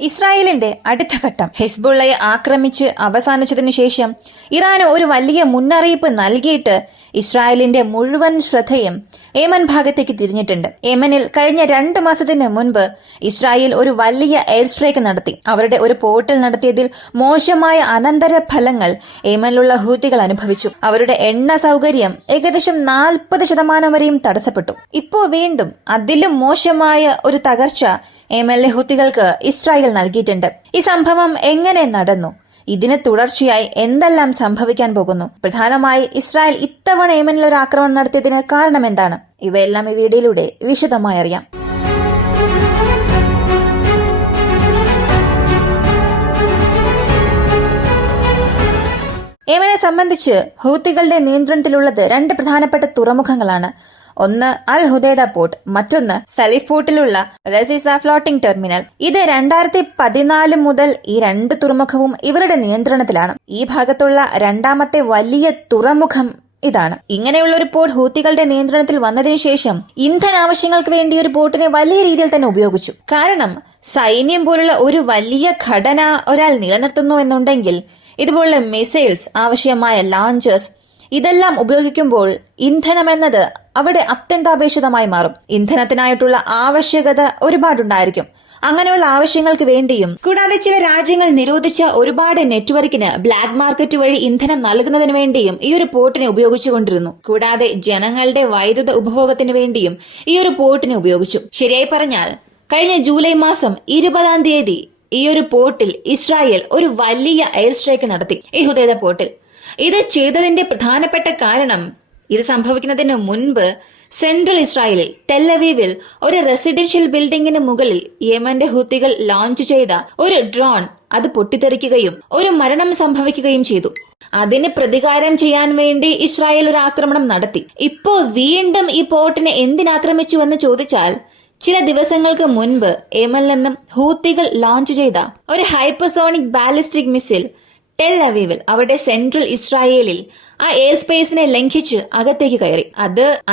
ഇസ്രായേലിന്റെ അടുത്ത ഘട്ടം ഹിസ്ബുള്ളയെ ആക്രമിച്ച് അവസാനിച്ചതിനു ശേഷം ഇറാന് ഒരു വലിയ മുന്നറിയിപ്പ് നൽകിയിട്ട് ഇസ്രായേലിന്റെ മുഴുവൻ ശ്രദ്ധയും യമൻ ഭാഗത്തേക്ക് തിരിഞ്ഞിട്ടുണ്ട്. യമനിൽ കഴിഞ്ഞ 2 മാസത്തിന് മുൻപ് ഇസ്രായേൽ ഒരു വലിയ എയർ സ്ട്രൈക്ക് നടത്തി. അവരുടെ ഒരു പോർട്ടിൽ നടത്തിയതിൽ മോശമായ അനന്തര ഫലങ്ങൾ യമനിലുള്ള ഹൂത്തികൾ അനുഭവിച്ചു. അവരുടെ എണ്ണ സൗകര്യം ഏകദേശം 40% വരെയും തടസ്സപ്പെട്ടു. ഇപ്പോ വീണ്ടും അതിലും മോശമായ ഒരു തകർച്ച യമനിലെ ഹൂത്തികൾക്ക് ഇസ്രായേൽ നൽകിയിട്ടുണ്ട്. ഈ സംഭവം എങ്ങനെ നടന്നു? ഇതിന് തുടർച്ചയായി എന്തെല്ലാം സംഭവിക്കാൻ പോകുന്നു? പ്രധാനമായി ഇസ്രായേൽ ഇത്തവണ യമനിൽ ഒരു ആക്രമണം നടത്തിയതിന് കാരണം എന്താണ്? ഇവയെല്ലാം ഈ വീഡിയോയിലൂടെ വിശദമായി അറിയാം. യമനെ സംബന്ധിച്ച് ഹൂത്തികളുടെ നിയന്ത്രണത്തിലുള്ളത് 2 പ്രധാനപ്പെട്ട തുറമുഖങ്ങളാണ്. ഒന്ന് അൽ ഹുദൈദ പോർട്ട്, മറ്റൊന്ന് സലിഫ് പോർട്ടിലുള്ള റസീസ ഫ്ലോട്ടിംഗ് ടെർമിനൽ. ഇത് 2014 മുതൽ ഈ 2 തുറമുഖവും ഇവരുടെ നിയന്ത്രണത്തിലാണ്. ഈ ഭാഗത്തുള്ള രണ്ടാമത്തെ വലിയ തുറമുഖം ഇതാണ്. ഇങ്ങനെയുള്ള ഒരു പോർട്ട് ഹൂത്തികളുടെ നിയന്ത്രണത്തിൽ വന്നതിനു ശേഷം ഇന്ധന ആവശ്യങ്ങൾക്ക് വേണ്ടി ഒരു പോർട്ടിനെ വലിയ രീതിയിൽ തന്നെ ഉപയോഗിച്ചു. കാരണം സൈന്യം പോലുള്ള ഒരു വലിയ ഘടന ഒരാൾ നിലനിർത്തുന്നു എന്നുണ്ടെങ്കിൽ ഇതുപോലുള്ള മിസൈൽസ്, ആവശ്യമായ ലോഞ്ചേഴ്സ് ഇതെല്ലാം ഉപയോഗിക്കുമ്പോൾ ഇന്ധനം എന്നത് അവിടെ അത്യന്താപേക്ഷിതമായി മാറും. ഇന്ധനത്തിനായിട്ടുള്ള ആവശ്യകത ഒരുപാടുണ്ടായിരിക്കും. അങ്ങനെയുള്ള ആവശ്യങ്ങൾക്ക് വേണ്ടിയും കൂടാതെ ചില രാജ്യങ്ങൾ നിരോധിച്ച ഒരുപാട് നെറ്റ്വർക്കിന് ബ്ലാക്ക് മാർക്കറ്റ് വഴി ഇന്ധനം നൽകുന്നതിന് വേണ്ടിയും ഈ ഒരു പോർട്ടിനെ ഉപയോഗിച്ചുകൊണ്ടിരുന്നു. കൂടാതെ ജനങ്ങളുടെ വൈദ്യുത ഉപഭോഗത്തിന് വേണ്ടിയും ഈ ഒരു പോർട്ടിനെ ഉപയോഗിച്ചു. ശരിയായി പറഞ്ഞാൽ കഴിഞ്ഞ ജൂലൈ മാസം 20-ാം തീയതി ഈ ഒരു പോർട്ടിൽ ഇസ്രായേൽ ഒരു വലിയ എയർ സ്ട്രൈക്ക് നടത്തി, ഈ ഹുദൈദ പോർട്ടിൽ. ഇത് ചെയ്തതിന്റെ പ്രധാനപ്പെട്ട കാരണം, ഇത് സംഭവിക്കുന്നതിന് മുൻപ് സെൻട്രൽ ഇസ്രായേലിൽ ടെല്ലവീവിൽ ഒരു റെസിഡൻഷ്യൽ ബിൽഡിംഗിന് മുകളിൽ യമന്റെ ഹൂത്തികൾ ലോഞ്ച് ചെയ്ത ഒരു ഡ്രോൺ അത് പൊട്ടിത്തെറിക്കുകയും ഒരു മരണം സംഭവിക്കുകയും ചെയ്തു. അതിന് പ്രതികാരം ചെയ്യാൻ വേണ്ടി ഇസ്രായേൽ ഒരു ആക്രമണം നടത്തി. ഇപ്പോ വീണ്ടും ഈ പോർട്ടിനെ എന്തിനാക്രമിച്ചുവെന്ന് ചോദിച്ചാൽ, ചില ദിവസങ്ങൾക്ക് മുൻപ് യമനിൽ നിന്നും ഹൂത്തികൾ ലോഞ്ച് ചെയ്ത ഒരു ഹൈപ്പർസോണിക് ബാലിസ്റ്റിക് മിസൈൽ ടെൽ അവീവിൽ, അവരുടെ സെൻട്രൽ ഇസ്രായേലിൽ ആ എയർ സ്പേസിനെ ലംഘിച്ച് അകത്തേക്ക് കയറി.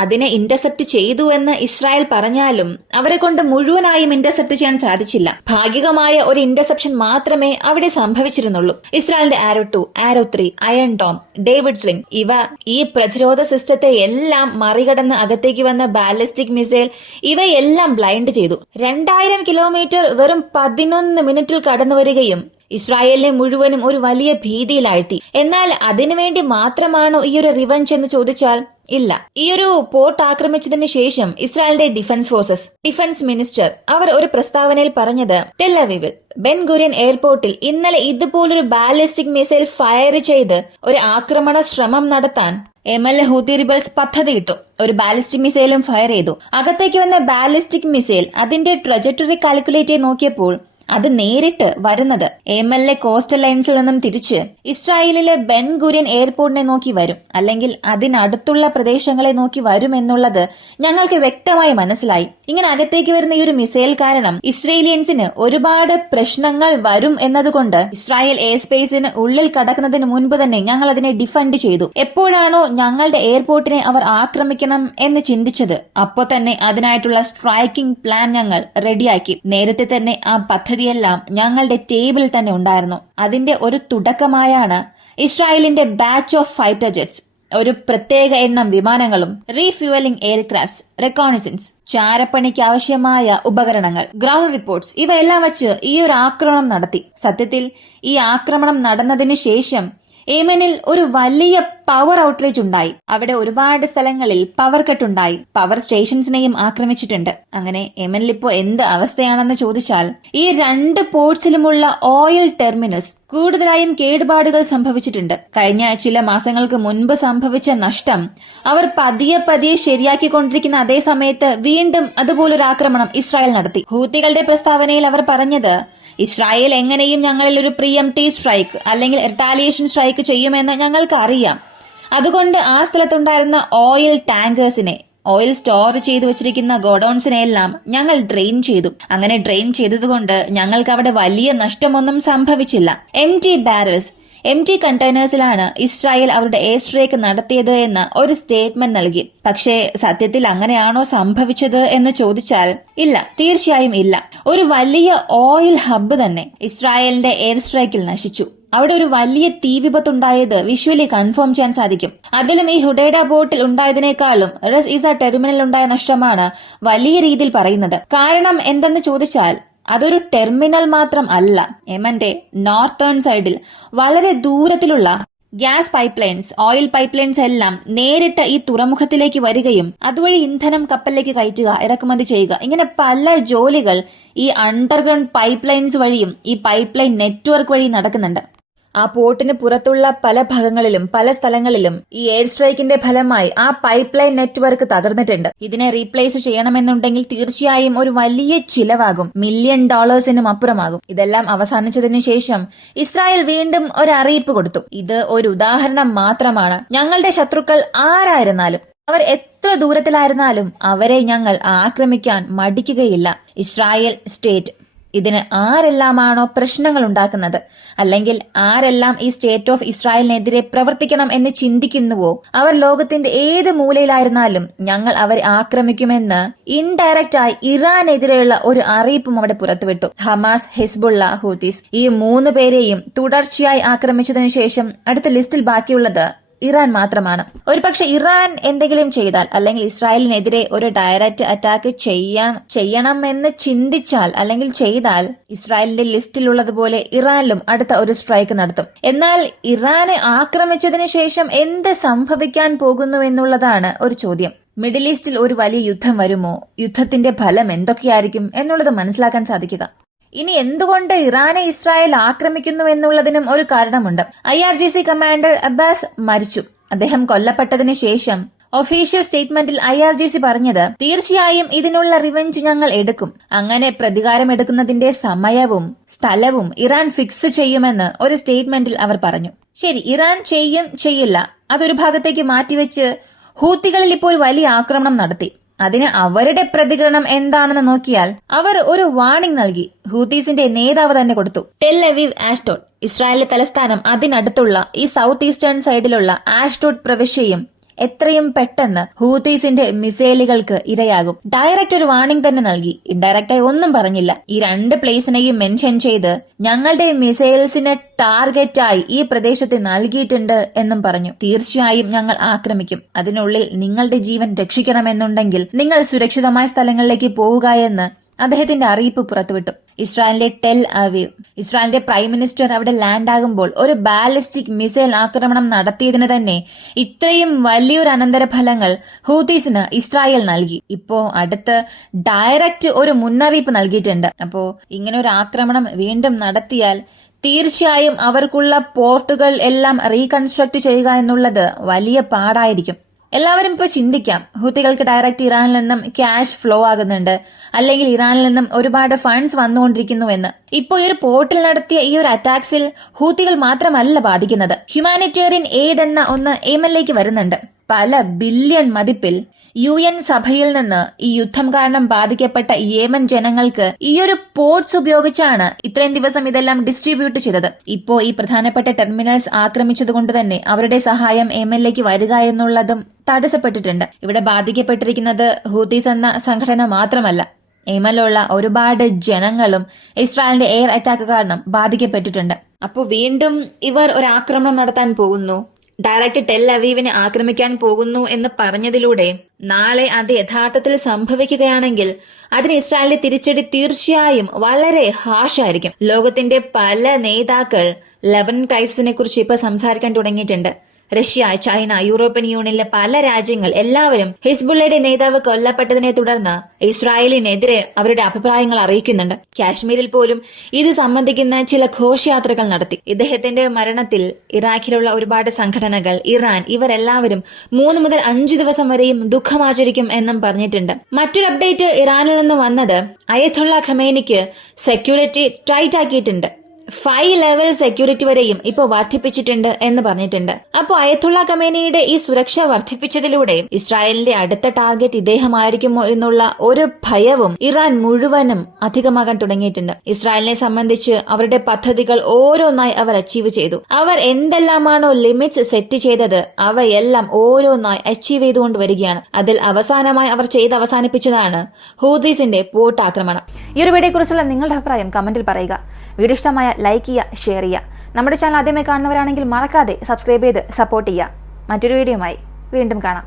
അതിനെ ഇന്റർസെപ്റ്റ് ചെയ്തു എന്ന് ഇസ്രായേൽ പറഞ്ഞാലും അവരെ കൊണ്ട് മുഴുവനായും ഇന്റർസെപ്റ്റ് ചെയ്യാൻ സാധിച്ചില്ല. ഭാഗികമായ ഒരു ഇന്റർസെപ്ഷൻ മാത്രമേ അവിടെ സംഭവിച്ചിരുന്നുള്ളൂ. ഇസ്രായേലിന്റെ ആരോ 2, ആരോ 3, അയൺ ഡോം, ഡേവിഡ് സ്ലിംഗ് ഇവ ഈ പ്രതിരോധ സിസ്റ്റത്തെ എല്ലാം മറികടന്ന് അകത്തേക്ക് വന്ന ബാലിസ്റ്റിക് മിസൈൽ ഇവയെല്ലാം ബ്ലൈൻഡ് ചെയ്തു. 2000 കിലോമീറ്റർ വെറും 11 മിനിറ്റിൽ കടന്നു വരികയും ഇസ്രായേലിനെ മുഴുവനും ഒരു വലിയ ഭീതിയിലാഴ്ത്തി. എന്നാൽ അതിനുവേണ്ടി മാത്രമാണോ ഈ ഒരു റിവഞ്ച് എന്ന് ചോദിച്ചാൽ ഇല്ല. ഈ ഒരു പോർട്ട് ആക്രമിച്ചതിന് ശേഷം ഇസ്രായേലിന്റെ ഡിഫൻസ് മിനിസ്റ്റർ അവർ ഒരു പ്രസ്താവനയിൽ പറഞ്ഞത്, ടെൽ അവീവിൽ ബെൻ ഗുരിയൻ എയർപോർട്ടിൽ ഇന്നലെ ഇതുപോലൊരു ബാലിസ്റ്റിക് മിസൈൽ ഫയർ ചെയ്ത് ഒരു ആക്രമണ ശ്രമം നടത്താൻ യമനിലെ ഹൂത്തി റിബൽസ് പദ്ധതിയിട്ടു. ഒരു ബാലിസ്റ്റിക് മിസൈലും ഫയർ ചെയ്തു. അകത്തേക്ക് വന്ന ബാലിസ്റ്റിക് മിസൈൽ അതിന്റെ ട്രജക്ടറി കാൽക്കുലേറ്റ് ചെയ്ത് നോക്കിയപ്പോൾ അത് നേരിട്ട് വരുന്നത് യമനിലെ കോസ്റ്റൽ ലൈൻസിൽ നിന്നും തിരിച്ച് ഇസ്രായേലിലെ ബെൻ ഗുരിയൻ എയർപോർട്ടിനെ നോക്കി വരും, അല്ലെങ്കിൽ അതിനടുത്തുള്ള പ്രദേശങ്ങളെ നോക്കി വരും എന്നുള്ളത് ഞങ്ങൾക്ക് വ്യക്തമായി മനസ്സിലായി. ഇങ്ങനെ അകത്തേക്ക് വരുന്ന ഈ ഒരു മിസൈൽ കാരണം ഇസ്രേലിയൻസിന് ഒരുപാട് പ്രശ്നങ്ങൾ വരും എന്നതുകൊണ്ട് ഇസ്രായേൽ എയർ സ്പേസിന് ഉള്ളിൽ കടക്കുന്നതിന് മുൻപ് തന്നെ ഞങ്ങൾ അതിനെ ഡിഫെൻഡ് ചെയ്തു. എപ്പോഴാണോ ഞങ്ങളുടെ എയർപോർട്ടിനെ അവർ ആക്രമിക്കണം എന്ന് ചിന്തിച്ചത്, അപ്പോൾ തന്നെ അതിനായിട്ടുള്ള സ്ട്രൈക്കിംഗ് പ്ലാൻ ഞങ്ങൾ റെഡിയാക്കി. നേരത്തെ തന്നെ ആ പദ്ധതി െല്ലാം ഞങ്ങളുടെ ടേബിളിൽ തന്നെ ഉണ്ടായിരുന്നു. അതിന്റെ ഒരു തുടക്കമായാണ് ഇസ്രായേലിന്റെ ബാച്ച് ഓഫ് ഫൈറ്റർ ജെറ്റ്സ്, ഒരു പ്രത്യേക എണ്ണം വിമാനങ്ങളും, റീഫ്യൂവലിംഗ് എയർക്രാഫ്റ്റ്സ്, റെക്കോണസൻസ്, ചാരപ്പണിക്ക് ആവശ്യമായ ഉപകരണങ്ങൾ, ഗ്രൗണ്ട് റിപ്പോർട്ട്സ് ഇവയെല്ലാം വച്ച് ഈ ഒരു ആക്രമണം നടത്തി. സത്യത്തിൽ ഈ ആക്രമണം നടന്നതിന് ശേഷം യമനിൽ ഒരു വലിയ പവർ ഔട്ട്റേജ് ഉണ്ടായി. അവിടെ ഒരുപാട് സ്ഥലങ്ങളിൽ പവർ കട്ട് ഉണ്ടായി. പവർ സ്റ്റേഷൻസിനെയും ആക്രമിച്ചിട്ടുണ്ട്. അങ്ങനെ യമനിൽ ഇപ്പോ എന്ത് അവസ്ഥയാണെന്ന് ചോദിച്ചാൽ, ഈ 2 പോർട്സിലുമുള്ള ഓയിൽ ടെർമിനൽസ് കൂടുതലായും കേടുപാടുകൾ സംഭവിച്ചിട്ടുണ്ട്. കഴിഞ്ഞ ചില മാസങ്ങൾക്ക് മുൻപ് സംഭവിച്ച നഷ്ടം അവർ പതിയെ ശരിയാക്കിക്കൊണ്ടിരിക്കുന്ന അതേ സമയത്ത് വീണ്ടും അതുപോലൊരു ആക്രമണം ഇസ്രായേൽ നടത്തി. ഹൂത്തികളുടെ പ്രസ്താവനയിൽ അവർ പറഞ്ഞത്, ഇസ്രായേൽ എങ്ങനെയും ഞങ്ങളിൽ ഒരു പ്രീഎംപ്റ്റീവ് സ്ട്രൈക്ക് അല്ലെങ്കിൽ റിട്ടാലിയേഷൻ സ്ട്രൈക്ക് ചെയ്യുമെന്ന് ഞങ്ങൾക്ക് അറിയാം. അതുകൊണ്ട് ആ സ്ഥലത്തുണ്ടായിരുന്ന ഓയിൽ ടാങ്കേഴ്സിനെ, ഓയിൽ സ്റ്റോർ ചെയ്തു വെച്ചിരിക്കുന്ന ഗോഡൌൺസിനെല്ലാം ഞങ്ങൾ ഡ്രെയിൻ ചെയ്തു. അങ്ങനെ ഡ്രെയിൻ ചെയ്തതുകൊണ്ട് ഞങ്ങൾക്ക് അവിടെ വലിയ നഷ്ടമൊന്നും സംഭവിച്ചില്ല. എംപ്റ്റി ബാരൽസ്, empty കണ്ടെയ്നേഴ്സിലാണ് ഇസ്രായേൽ അവരുടെ എയർ സ്ട്രൈക്ക് നടത്തിയത് എന്ന് ഒരു സ്റ്റേറ്റ്മെന്റ് നൽകി. പക്ഷേ സത്യത്തിൽ അങ്ങനെയാണോ സംഭവിച്ചത് എന്ന് ചോദിച്ചാൽ ഇല്ല, തീർച്ചയായും ഇല്ല. ഒരു വലിയ ഓയിൽ ഹബ്ബ് തന്നെ ഇസ്രായേലിന്റെ എയർ സ്ട്രൈക്കിൽ നശിച്ചു. അവിടെ ഒരു വലിയ തീ വിപത്തുണ്ടായത് വിഷ്വലി കൺഫേം ചെയ്യാൻ സാധിക്കും. അതിലും ഈ ഹുഡൈഡ പോർട്ടിൽ ഉണ്ടായതിനേക്കാളും റസ് ഇസ ടെർമിനലിൽ ഉണ്ടായ നഷ്ടമാണ് വലിയ രീതിയിൽ പറയുന്നത്. കാരണം എന്തെന്ന് ചോദിച്ചാൽ അതൊരു ടെർമിനൽ മാത്രം അല്ല, യമന്റെ നോർത്തേൺ സൈഡിൽ വളരെ ദൂരത്തിലുള്ള gas pipe lines, oil pipe lines എല്ലാം നേരിട്ട് ഈ തുറമുഖത്തിലേക്ക് വരികയും അതുവഴി ഇന്ധനം കപ്പലിലേക്ക് കയറ്റുക, ഇറക്കുമതി ചെയ്യുക, ഇങ്ങനെ പല ജോലികൾ ഈ അണ്ടർഗ്രൗണ്ട് പൈപ്പ് ലൈൻസ് വഴിയും ഈ പൈപ്പ് ലൈൻ നെറ്റ്വർക്ക് വഴി നടക്കുന്നുണ്ട്. ആ പോർട്ടിന് പുറത്തുള്ള പല ഭാഗങ്ങളിലും പല സ്ഥലങ്ങളിലും ഈ എയർ സ്ട്രൈക്കിന്റെ ഫലമായി ആ പൈപ്പ് ലൈൻ നെറ്റ്വർക്ക് തകർന്നിട്ടുണ്ട്. ഇതിനെ റീപ്ലേസ് ചെയ്യണമെന്നുണ്ടെങ്കിൽ തീർച്ചയായും ഒരു വലിയ ചിലവാകും, $1 മില്യൺ അപ്പുറമാകും. ഇതെല്ലാം അവസാനിച്ചതിനു ശേഷം ഇസ്രായേൽ വീണ്ടും ഒരു അറിയിപ്പ് കൊടുത്തു. ഇത് ഒരു ഉദാഹരണം മാത്രമാണ്. ഞങ്ങളുടെ ശത്രുക്കൾ ആരായിരുന്നാലും, അവർ എത്ര ദൂരത്തിലായിരുന്നാലും അവരെ ഞങ്ങൾ ആക്രമിക്കാൻ മടിക്കുകയില്ല. ഇസ്രായേൽ സ്റ്റേറ്റ് ഇതിന് ആരെല്ലാമാണോ പ്രശ്നങ്ങൾ ഉണ്ടാക്കുന്നത്, അല്ലെങ്കിൽ ആരെല്ലാം ഈ സ്റ്റേറ്റ് ഓഫ് ഇസ്രായേലിനെതിരെ പ്രവർത്തിക്കണം എന്ന് ചിന്തിക്കുന്നുവോ, അവർ ലോകത്തിന്റെ ഏത് മൂലയിലായിരുന്നാലും ഞങ്ങൾ അവരെ ആക്രമിക്കുമെന്ന് ഇൻഡയറക്റ്റ് ആയി ഇറാനെതിരെയുള്ള ഒരു അറിയിപ്പും അവിടെ പുറത്തുവിട്ടു. ഹമാസ്, ഹിസ്ബുള്ള, ഹൂതീസ് ഈ 3 പേരെയും തുടർച്ചയായി ആക്രമിച്ചതിനു ശേഷം അടുത്ത ലിസ്റ്റിൽ ബാക്കിയുള്ളത് ഇറാൻ മാത്രമാണ്. ഒരുപക്ഷെ ഇറാൻ എന്തെങ്കിലും ചെയ്താൽ, അല്ലെങ്കിൽ ഇസ്രായേലിനെതിരെ ഒരു ഡയറക്റ്റ് അറ്റാക്ക് ചെയ്യണമെന്ന് ചിന്തിച്ചാൽ അല്ലെങ്കിൽ ചെയ്താൽ, ഇസ്രായേലിന്റെ ലിസ്റ്റിലുള്ളതുപോലെ ഇറാനിലും അടുത്ത ഒരു സ്ട്രൈക്ക് നടത്തും. എന്നാൽ ഇറാനെ ആക്രമിച്ചതിന് ശേഷം എന്ത് സംഭവിക്കാൻ പോകുന്നു എന്നുള്ളതാണ് ഒരു ചോദ്യം. മിഡിൽ ഈസ്റ്റിൽ ഒരു വലിയ യുദ്ധം വരുമോ? യുദ്ധത്തിന്റെ ഫലം എന്തൊക്കെയായിരിക്കും എന്നുള്ളത് മനസ്സിലാക്കാൻ സാധിക്കുക. ഇനി എന്തുകൊണ്ട് ഇറാനെ ഇസ്രായേൽ ആക്രമിക്കുന്നു എന്നുള്ളതിനും ഒരു കാരണമുണ്ട്. IRGC കമാൻഡർ അബ്ബാസ് മരിച്ചു. അദ്ദേഹം കൊല്ലപ്പെട്ടതിന് ശേഷം ഒഫീഷ്യൽ സ്റ്റേറ്റ്മെന്റിൽ IRGC പറഞ്ഞത്, തീർച്ചയായും ഇതിനുള്ള റിവെഞ്ച് ഞങ്ങൾ എടുക്കും. അങ്ങനെ പ്രതികാരം എടുക്കുന്നതിന്റെ സമയവും സ്ഥലവും ഇറാൻ ഫിക്സ് ചെയ്യുമെന്ന് ഒരു സ്റ്റേറ്റ്മെന്റിൽ അവർ പറഞ്ഞു. ശരി, ഇറാൻ ചെയ്യില്ല, അതൊരു ഭാഗത്തേക്ക് മാറ്റിവെച്ച് ഹൂത്തികളിൽ ഇപ്പോൾ വലിയ ആക്രമണം നടത്തി. അതിന് അവരുടെ പ്രതികരണം എന്താണെന്ന് നോക്കിയാൽ അവർ ഒരു വാർണിംഗ് നൽകി. ഹൂതീസിന്റെ നേതാവ് തന്നെ കൊടുത്തു. ടെൽ അവീവ്, ആഷ്ഡോഡ്, ഇസ്രായേലിലെ തലസ്ഥാനം, അതിനടുത്തുള്ള ഈ സൗത്ത് ഈസ്റ്റേൺ സൈഡിലുള്ള ആഷ്ഡോഡ് പ്രവിശ്യയും എത്രയും പെട്ടെന്ന് ഹൂതീസിന്റെ മിസൈലുകൾക്ക് ഇരയാകും. ഡയറക്റ്റ് ഒരു വാർണിംഗ് തന്നെ നൽകി, ഇൻഡയറക്റ്റായി ഒന്നും പറഞ്ഞില്ല. ഈ 2 പ്ലേസിനെയും മെൻഷൻ ചെയ്ത് ഞങ്ങളുടെ മിസൈൽസിന് ടാർഗറ്റായി ഈ പ്രദേശത്തെ നൽകിയിട്ടുണ്ട് എന്നും പറഞ്ഞു. തീർച്ചയായും ഞങ്ങൾ ആക്രമിക്കും. അതിനുള്ളിൽ നിങ്ങളുടെ ജീവൻ രക്ഷിക്കണമെന്നുണ്ടെങ്കിൽ നിങ്ങൾ സുരക്ഷിതമായ സ്ഥലങ്ങളിലേക്ക് പോവുക എന്ന് അദ്ദേഹത്തിന്റെ അറിയിപ്പ് പുറത്തുവിട്ടു. ഇസ്രായേലിന്റെ ടെൽ അവീവ്, ഇസ്രായേലിന്റെ പ്രൈം മിനിസ്റ്റർ അവിടെ ലാൻഡ് ആകുമ്പോൾ ഒരു ബാലിസ്റ്റിക് മിസൈൽ ആക്രമണം നടത്തിയതിന് തന്നെ ഇത്രയും വലിയൊരു അനന്തരഫലങ്ങൾ ഹൂതീസിന് ഇസ്രായേൽ നൽകി. ഇപ്പോ അടുത്ത് ഡയറക്റ്റ് ഒരു മുന്നറിയിപ്പ് നൽകിയിട്ടുണ്ട്. അപ്പോ ഇങ്ങനെ ഒരു ആക്രമണം വീണ്ടും നടത്തിയാൽ തീർച്ചയായും അവർക്കുള്ള പോർട്ടുകൾ എല്ലാം റീകൺസ്ട്രക്ട് ചെയ്യുക എന്നുള്ളത് വലിയ പാടായിരിക്കും. എല്ലാവരും ഇപ്പോൾ ചിന്തിക്കാം, ഹൂത്തികൾക്ക് ഡയറക്റ്റ് ഇറാനിൽ നിന്നും ക്യാഷ് ഫ്ലോ ആകുന്നുണ്ട്, അല്ലെങ്കിൽ ഇറാനിൽ നിന്നും ഒരുപാട് ഫണ്ട്സ് വന്നുകൊണ്ടിരിക്കുന്നുവെന്ന്. ഇപ്പോൾ ഈ ഒരു പോർട്ടിൽ നടത്തിയ ഈ ഒരു അറ്റാക്സിൽ ഹൂത്തികൾ മാത്രമല്ല ബാധിക്കുന്നത്. ഹ്യൂമാനിറ്റേറിയൻ എയ്ഡ് എന്ന ഒന്ന് യമനിലേക്ക് വരുന്നുണ്ട്. പല ബില്യൺ മതിപ്പിൽ UN സഭയിൽ നിന്ന് ഈ യുദ്ധം കാരണം ബാധിക്കപ്പെട്ട യമൻ ജനങ്ങൾക്ക് ഈ ഒരു പോർട്സ് ഉപയോഗിച്ചാണ് ഇത്രയും ദിവസം ഇതെല്ലാം ഡിസ്ട്രിബ്യൂട്ട് ചെയ്തത്. ഇപ്പോ ഈ പ്രധാനപ്പെട്ട ടെർമിനൽസ് ആക്രമിച്ചതുകൊണ്ട് തന്നെ അവരുടെ സഹായം യമനിലേക്ക് വരിക എന്നുള്ളതും തടസ്സപ്പെട്ടിട്ടുണ്ട്. ഇവിടെ ബാധിക്കപ്പെട്ടിരിക്കുന്നത് ഹൂതീസ് എന്ന സംഘടന മാത്രമല്ല, യമനിലുള്ള ഒരുപാട് ജനങ്ങളും ഇസ്രായേലിന്റെ എയർ അറ്റാക്ക് കാരണം ബാധിക്കപ്പെട്ടിട്ടുണ്ട്. അപ്പോൾ വീണ്ടും ഇവർ ഒരു ആക്രമണം നടത്താൻ പോകുന്നു, ഡയറക്റ്റ് ടെൽ അവീവിനെ ആക്രമിക്കാൻ പോകുന്നു എന്ന് പറഞ്ഞതിലൂടെ നാളെ അത് യഥാർത്ഥത്തിൽ സംഭവിക്കുകയാണെങ്കിൽ അതിന് ഇസ്രായേലിന്റെ തിരിച്ചടി തീർച്ചയായും വളരെ ഹാഷായിരിക്കും. ലോകത്തിന്റെ പല നേതാക്കൾ ലെബനൻ ക്രൈസിസിനെ കുറിച്ച് ഇപ്പൊ സംസാരിക്കാൻ തുടങ്ങിയിട്ടുണ്ട്. റഷ്യ, ചൈന, യൂറോപ്യൻ യൂണിയനിലെ പല രാജ്യങ്ങൾ എല്ലാവരും ഹിസ്ബുള്ളയുടെ നേതാവ് കൊല്ലപ്പെട്ടതിനെ തുടർന്ന് ഇസ്രായേലിനെതിരെ അവരുടെ അഭിപ്രായങ്ങൾ അറിയിക്കുന്നുണ്ട്. കാശ്മീരിൽ പോലും ഇത് സംബന്ധിക്കുന്ന ചില ഘോഷയാത്രകൾ നടത്തി. ഇദ്ദേഹത്തിന്റെ മരണത്തിൽ ഇറാഖിലുള്ള ഒരുപാട് സംഘടനകൾ, ഇറാൻ, ഇവരെല്ലാവരും 3 മുതൽ 5 ദിവസം വരെയും ദുഃഖമാചരിക്കും എന്നും പറഞ്ഞിട്ടുണ്ട്. മറ്റൊരു അപ്ഡേറ്റ് ഇറാനിൽ നിന്ന് വന്നത്, അയത്തുള്ള ഖമേനിക്ക് സെക്യൂരിറ്റി ടൈറ്റ് ആക്കിയിട്ടുണ്ട്. 5 ലെവൽ സെക്യൂരിറ്റി വരെയും ഇപ്പോൾ വർദ്ധിപ്പിച്ചിട്ടുണ്ട് എന്ന് പറഞ്ഞിട്ടുണ്ട്. അപ്പോൾ അയത്തുള്ള ഖമേനിയുടെ ഈ സുരക്ഷ വർദ്ധിപ്പിച്ചതിലൂടെയും ഇസ്രായേലിന്റെ അടുത്ത ടാർഗറ്റ് ഇദ്ദേഹമായിരിക്കുമോ എന്നുള്ള ഒരു ഭയവും ഇറാൻ മുഴുവനും അധികമാകാൻ തുടങ്ങിയിട്ടുണ്ട്. ഇസ്രായേലിനെ സംബന്ധിച്ച് അവരുടെ പദ്ധതികൾ ഓരോന്നായി അവർ അച്ചീവ് ചെയ്തു. അവർ എന്തെല്ലാമാണോ ലിമിറ്റ്സ് സെറ്റ് ചെയ്തത് അവയെല്ലാം ഓരോന്നായി അച്ചീവ് ചെയ്തുകൊണ്ട് വരികയാണ്. അതിൽ അവസാനമായി അവർ ചെയ്ത് അവസാനിപ്പിച്ചതാണ് ഹൂതീസിന്റെ പോർട്ട് ആക്രമണം. ഈ ഒരു വീഡിയോയെ കുറിച്ചുള്ള നിങ്ങളുടെ അഭിപ്രായം കമന്റിൽ പറയുക. വീഡിയോ ഇഷ്ടമായ ലൈക്ക് ചെയ്യുക, ഷെയർ ചെയ്യുക. നമ്മുടെ ചാനൽ ആദ്യമായി കാണുന്നവരാണെങ്കിൽ മറക്കാതെ സബ്സ്ക്രൈബ് ചെയ്ത് സപ്പോർട്ട് ചെയ്യുക. മറ്റൊരു വീഡിയോയുമായി വീണ്ടും കാണാം.